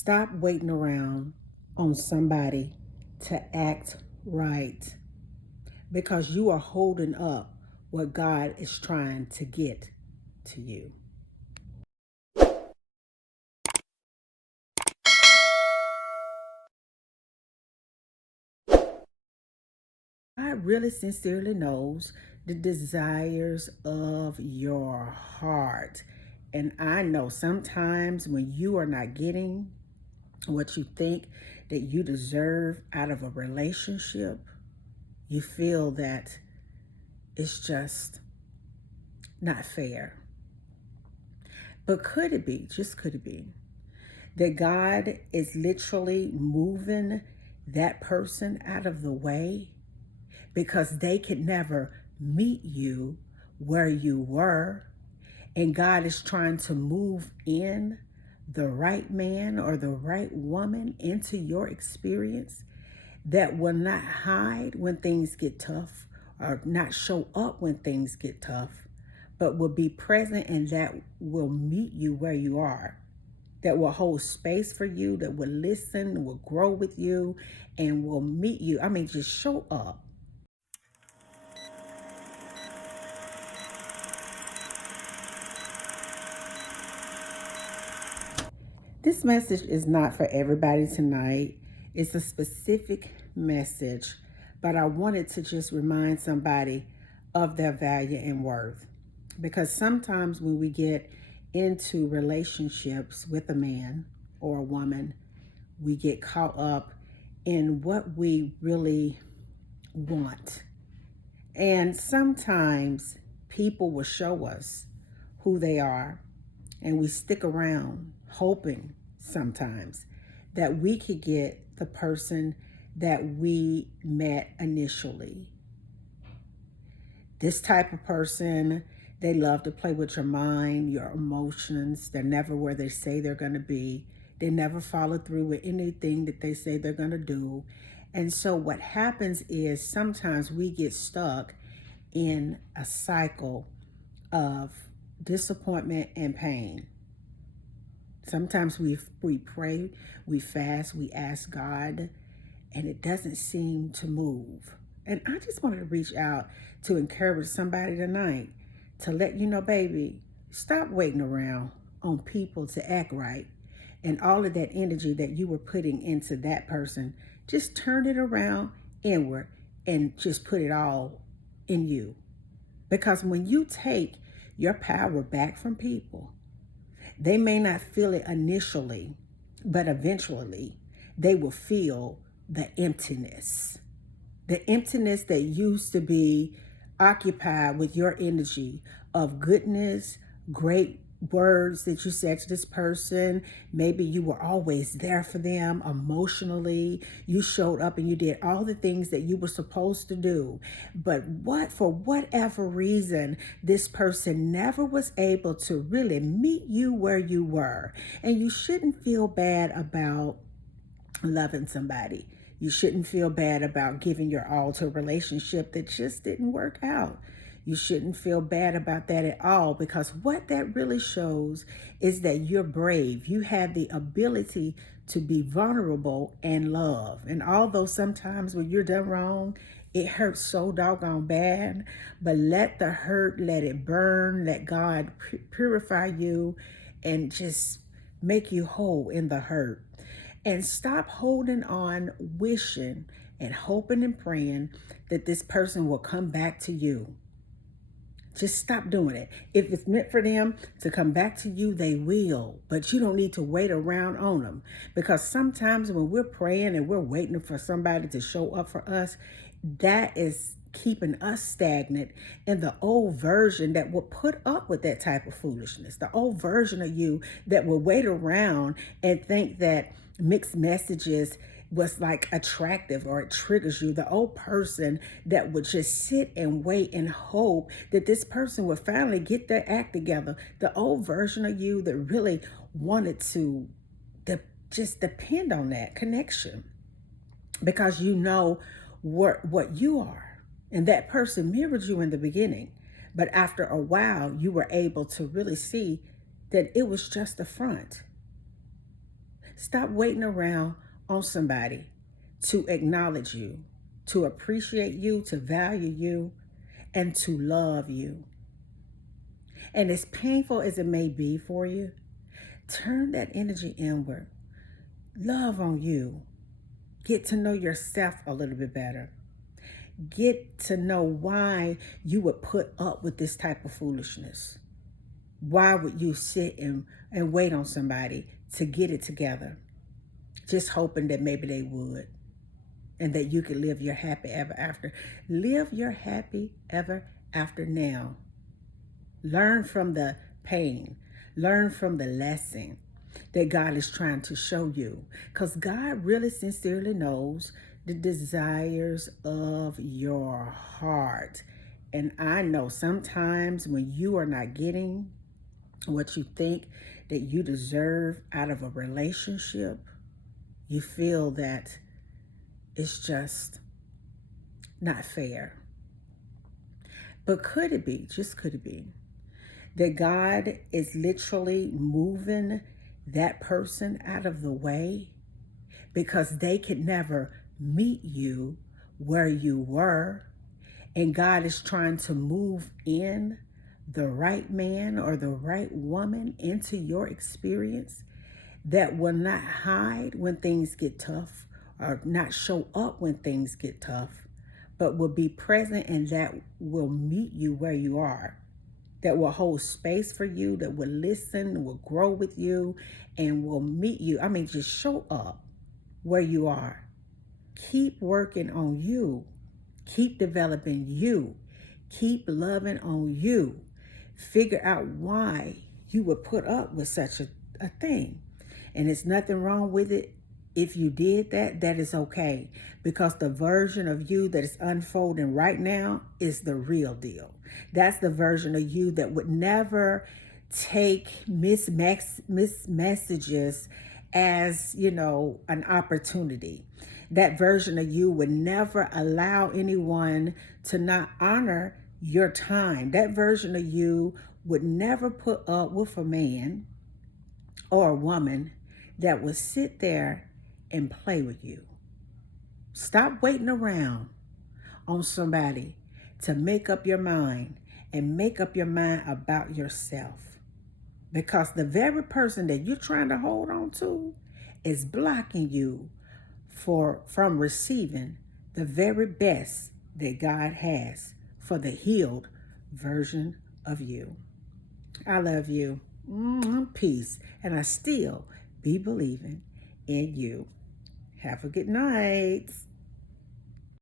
Stop waiting around on somebody to act right because you are holding up what God is trying to get to you. God really sincerely knows the desires of your heart. And I know sometimes when you are not getting what you think that you deserve out of a relationship, you feel that it's just not fair. But could it be, just could it be, that God is literally moving that person out of the way because they could never meet you where you were, and God is trying to move in the right man or the right woman into your experience that will not hide when things get tough or not show up when things get tough, but will be present and that will meet you where you are, that will hold space for you, that will listen, will grow with you, and will meet you. I mean, just show up. This message is not for everybody tonight. It's a specific message, but I wanted to just remind somebody of their value and worth. Because sometimes when we get into relationships with a man or a woman, we get caught up in what we really want. And sometimes people will show us who they are, and we stick around hoping sometimes that we could get the person that we met initially. This type of person, they love to play with your mind, your emotions. They're never where they say they're going to be. They never follow through with anything that they say they're going to do. And so what happens is sometimes we get stuck in a cycle of disappointment and pain. Sometimes we pray, we fast, we ask God, and it doesn't seem to move. And I just wanted to reach out to encourage somebody tonight to let you know, baby, stop waiting around on people to act right. And all of that energy that you were putting into that person, just turn it around inward and just put it all in you. Because when you take your power back from people, they may not feel it initially, but eventually they will feel the emptiness. The emptiness that used to be occupied with your energy of goodness, great words that you said to this person. Maybe you were always there for them emotionally. You showed up and you did all the things that you were supposed to do. But for whatever reason, this person never was able to really meet you where you were. And you shouldn't feel bad about loving somebody. You shouldn't feel bad about giving your all to a relationship that just didn't work out. You shouldn't feel bad about that at all, because what that really shows is that you're brave. You have the ability to be vulnerable and love. And although sometimes when you're done wrong, it hurts so doggone bad, but let the hurt, let it burn, let God purify you and just make you whole in the hurt. And stop holding on, wishing and hoping and praying that this person will come back to you. Just stop doing it. If it's meant for them to come back to you, they will. But you don't need to wait around on them. Because sometimes when we're praying and we're waiting for somebody to show up for us, that is keeping us stagnant in the old version that will put up with that type of foolishness. The old version of you that will wait around and think that mixed messages was like attractive or it triggers you. The old person that would just sit and wait and hope that this person would finally get their act together. The old version of you that really wanted to just depend on that connection because you know what you are. And that person mirrored you in the beginning. But after a while, you were able to really see that it was just a front. Stop waiting around on somebody to acknowledge you, to appreciate you, to value you, and to love you. And as painful as it may be for you, turn that energy inward. Love on you. Get to know yourself a little bit better. Get to know why you would put up with this type of foolishness. Why would you sit and wait on somebody to get it together, just hoping that maybe they would, and that you could live your happy ever after? Live your happy ever after now. Learn from the pain. Learn from the lesson that God is trying to show you. Because God really sincerely knows the desires of your heart. And I know sometimes when you are not getting what you think that you deserve out of a relationship, you feel that it's just not fair. But could it be, just could it be, that God is literally moving that person out of the way because they could never meet you where you were, and God is trying to move in the right man or the right woman into your experience that will not hide when things get tough or not show up when things get tough, but will be present and that will meet you where you are, that will hold space for you, that will listen, will grow with you, and will meet you. I mean, just show up where you are. Keep working on you. Keep developing you. Keep loving on you. Figure out why you would put up with such a thing. And there's nothing wrong with it. If you did that, that is okay. Because the version of you that is unfolding right now is the real deal. That's the version of you that would never take messages as, an opportunity. That version of you would never allow anyone to not honor your time. That version of you would never put up with a man or a woman that would sit there and play with you. Stop waiting around on somebody to make up your mind and make up your mind about yourself. Because the very person that you're trying to hold on to is blocking you from receiving the very best that God has for the healed version of you. I love you. Peace. And I still be believing in you. Have a good night.